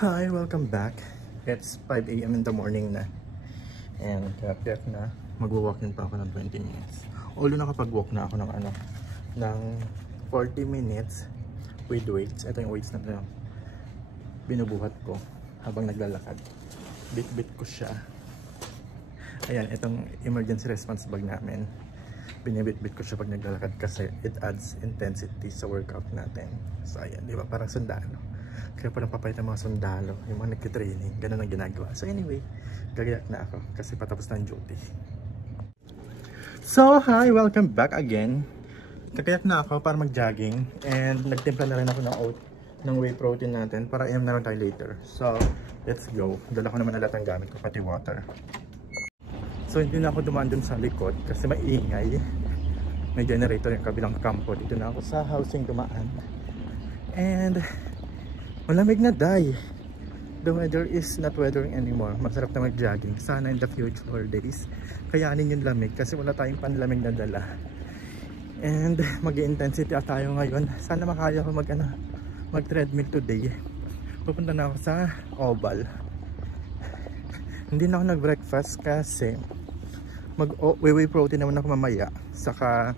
Hi, welcome back. It's 5 AM in the morning na. And kaya na, mag-walk-in pa ako ng 20 minutes. Although nakapag-walk na ako ng 40 minutes with weights. Ito yung weights na binubuhat ko habang naglalakad. Bit-bit ko siya. Ayan, itong emergency response bag namin. Binibit-bit ko siya pag naglalakad kasi it adds intensity sa workout natin. So ayan, di ba? Parang sundalo. Kaya palang papayat ng mga sundalo, yung mga nagtitraining, ganun ang ginagawa. So anyway, gagayak na ako kasi patapos na ang duty. So hi, welcome back again. Gagayak na ako para mag-jogging and nagtimpla na rin ako ng whey protein natin para meron tayo later. So let's go. Dala ko naman na lahat ng gamit ko, pati water. So hindi na ako dumaan dun sa likod kasi maingay. May generator yung kabilang kampo. Dito na ako sa housing dumaan. And malamig na day. The weather is not weathering anymore. Masarap na mag-jogging. Sana in the future days kayanin yung lamig kasi wala tayong panlamig na dala. And mag-intensity tayo ngayon. Sana makaya ko mag-treadmill today. Pupunta na ako sa oval. Hindi na ako nag-breakfast kasi whey protein naman ako mamaya. Saka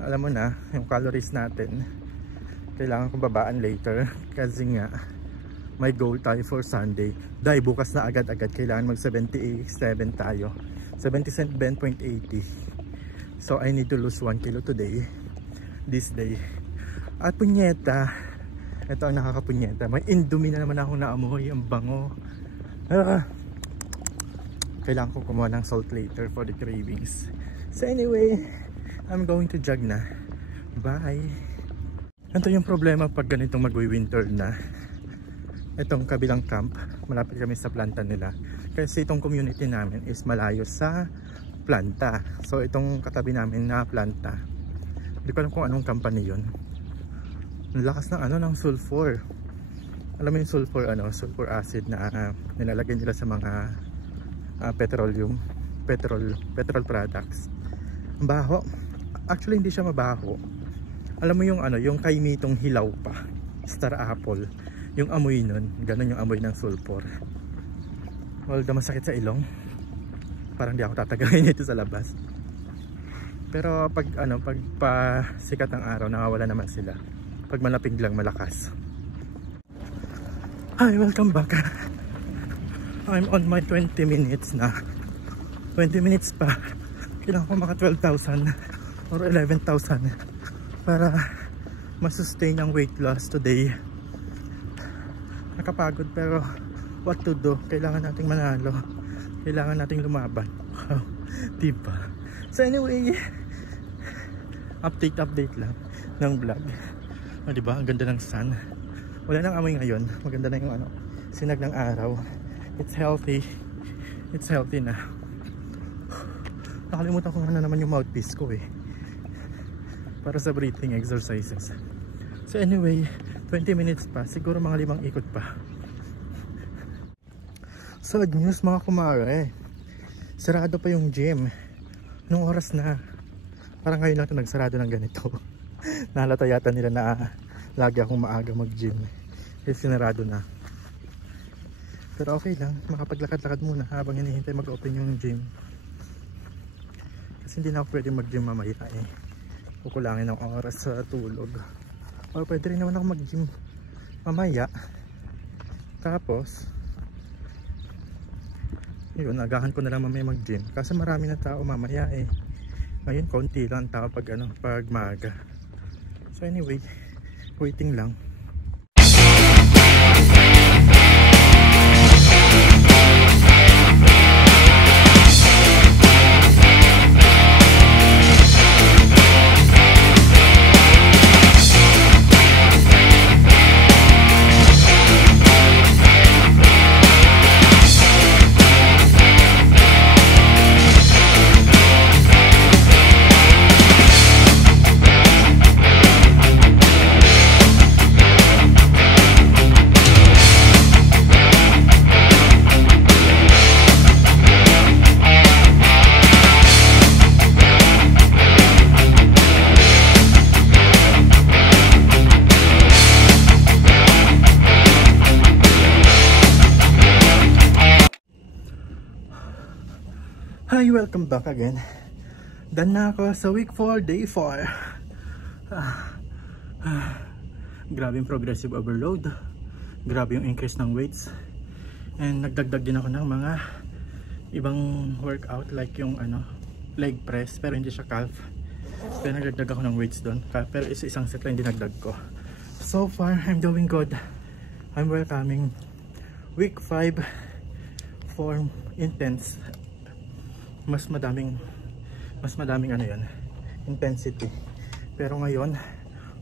alam mo na yung calories natin kailangan kong babaan later kasi nga may goal tayo for Sunday. Dahil bukas na agad-agad kailangan mag 77 tayo. 77.80. So I need to lose 1 kilo today, this day. At punyeta, ito ang nakakapunyeta, may Indomie na naman akong naamoy. Ang bango. Kailangan kong kumuha ng salt later for the cravings. So anyway, I'm going to jog na. Bye. Ito yung problema pag ganitong mag-winter na. Itong kabilang camp, malapit kami sa planta nila. Kasi itong community namin is malayo sa planta. So itong katabi namin na planta, hindi ko alam kung anong company yun. Ang lakas ng ng sulfur. Alam mo yung sulfur, sulfur acid na nilalagay nila sa mga petrol products. Ang baho. Actually hindi siya mabaho. Alam mo yung yung kaimitong hilaw pa, star apple, yung amoy nun, ganun yung amoy ng sulfur. Although masakit sa ilong, parang di ako tatagawin ito sa labas. Pero pag sikat ng araw, nakawala naman sila. Pag malapig lang, malakas. Hi, welcome back. I'm on my 20 minutes na. 20 minutes pa. Kailangan ko maka 12,000 or 11,000 para masustain ang weight loss today. Nakapagod pero what to do? Kailangan nating manalo. Kailangan nating lumaban. Diba? So anyway, update lang ng vlog. Diba? Ang ganda ng sun. Wala nang amoy ngayon. Maganda na yung sinag ng araw. It's healthy. It's healthy na. Nakalimutan ko na naman yung mouthpiece ko para sa breathing exercises. So anyway, 20 minutes pa, siguro mga 5 ikot pa. Sad news mga kumare, sarado pa yung gym. Nung oras na, parang ngayon lang ito nagsarado ng ganito. Nahalata yata nila na lagi akong maaga mag gym kasi sinarado na. Pero okay lang, makapaglakad-lakad muna habang hinihintay mag-open yung gym. Kasi hindi na ako pwede mag gym mamaya kukulangin ng oras sa tulog. O pwede rin naman ako mag-gym mamaya. Tapos yun, agahan ko na lang mamaya mag-gym. Kasi marami na tao mamaya Ngayon, konti lang tao pag maaga. So anyway, waiting lang. Hi, welcome back again. Done na ako sa week 4, day 4. Grabe yung progressive overload. Grabe yung increase ng weights. And nagdagdag din ako ng mga ibang workout like yung leg press, pero hindi siya calf. Pero nagdagdag ako ng weights doon. Pero isang set lang dinagdag ko. So far, I'm doing good. I'm welcoming week 5 for intense. Mas madaming intensity. Pero ngayon,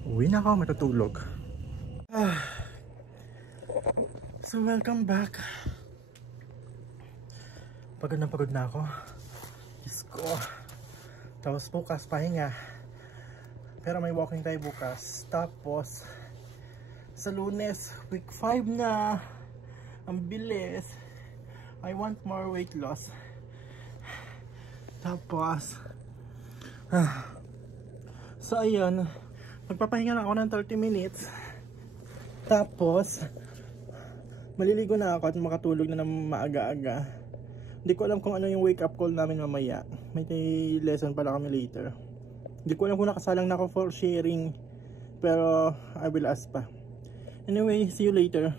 uwi na ako, matutulog. So welcome back. Pagod na ako. Diyos ko. Tapos bukas pahinga. Pero may walking tayo bukas. Tapos sa Lunes, week 5 na. Ang bilis. I want more weight loss. Tapos so ayun, magpapahinga na ako ng 30 minutes. Tapos maliligo na ako at makatulog na ng maaga-aga. Hindi ko alam kung ano yung wake up call namin mamaya. May lesson pala kami later. Hindi ko alam kung nakasalang na ako for sharing, pero I will ask pa. Anyway, see you later.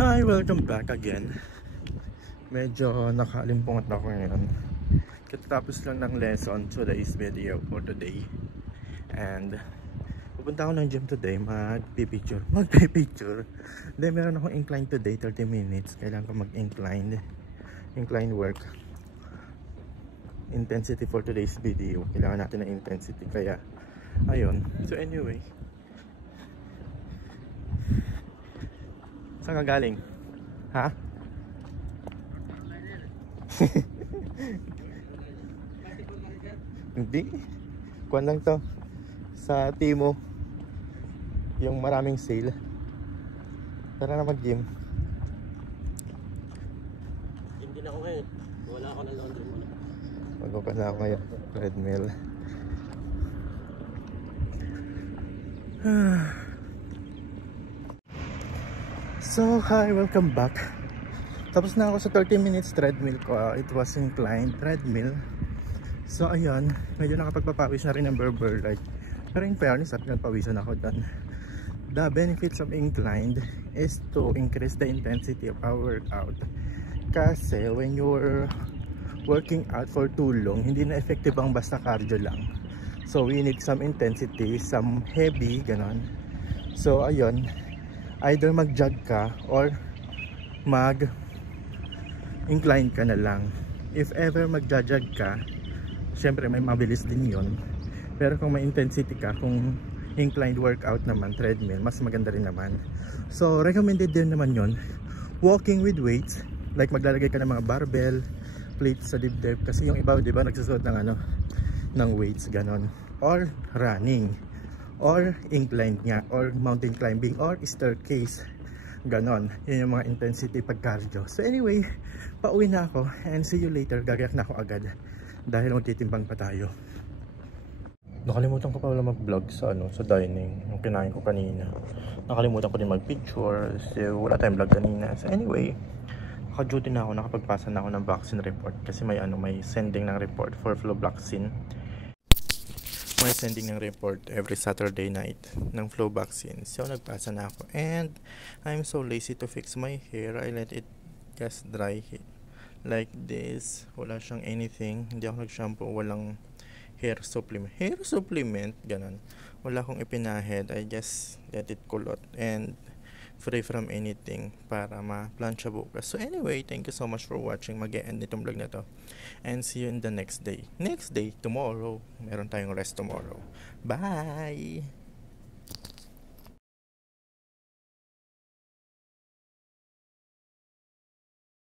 Hi, welcome back again. Medyo nakalimpungat na ako ngayon. Katapos lang ng lesson, today's video for today. And pupunta ako ng gym today, magpipicture. Then meron akong incline today, 30 minutes. Kailangan ko incline work. Intensity for today's video. Kailangan natin ng intensity. Kaya, ayun. So anyway. Saan ka galing? Ha? Hindi. Kuwan lang to. Sa Timo. Yung maraming sale. Tara na mag-gym. Hindi na ako ngayon. Wala ako ng laundry muna. Mag-open na ako ngayon. Treadmill. So, hi, welcome back. Tapos na ako sa 30 minutes treadmill ko. It was inclined treadmill. So, ayun. Medyo nakapagpapawis na rin ng berber like. Pero in fairness, at nagpawisan ako done. The benefits of inclined is to increase the intensity of our workout. Kasi when you're working out for too long, hindi na effective ang basta cardio lang. So, we need some intensity, some heavy, ganon. So, ayun. Either mag-jog ka or mag-incline ka na lang. If ever mag-jog ka, syempre may mabilis din yon. Pero kung may intensity ka, kung inclined workout naman, treadmill, mas maganda rin naman. So recommended din naman yon. Walking with weights, like maglalagay ka ng mga barbell, plates sa dibdib. Kasi yung iba, di ba, nagsusuot ng weights, ganon. Or running. Or inclined nga, or mountain climbing, or staircase, ganon. Yun yung mga intensity pag cardio. So anyway, pauwi na ako and see you later. Gagayak na ako agad dahil magtitimbang pa tayo. Nakalimutan ko pa wala mag-vlog sa dining yung kinain ko kanina. Nakalimutan ko din mag-picture kasi wala tayong vlog kanina. So anyway, naka-duty na ako, nakapagpasa na ako ng vaccine report kasi may sending ng report for flu vaccine. May sending ng report every Saturday night ng flu vaccine. So nagpasa na ako and I'm so lazy to fix my hair. I let it just dry like this. Wala siyang anything. Hindi ako nag-shampoo. Walang hair supplement, ganun. Wala akong ipinahead. I just let it kulot and free from anything para ma-plancha bukas. So anyway, thank you so much for watching. Mag-e-end nitong vlog na to. And see you in the next day. Tomorrow. Meron tayong rest tomorrow. Bye!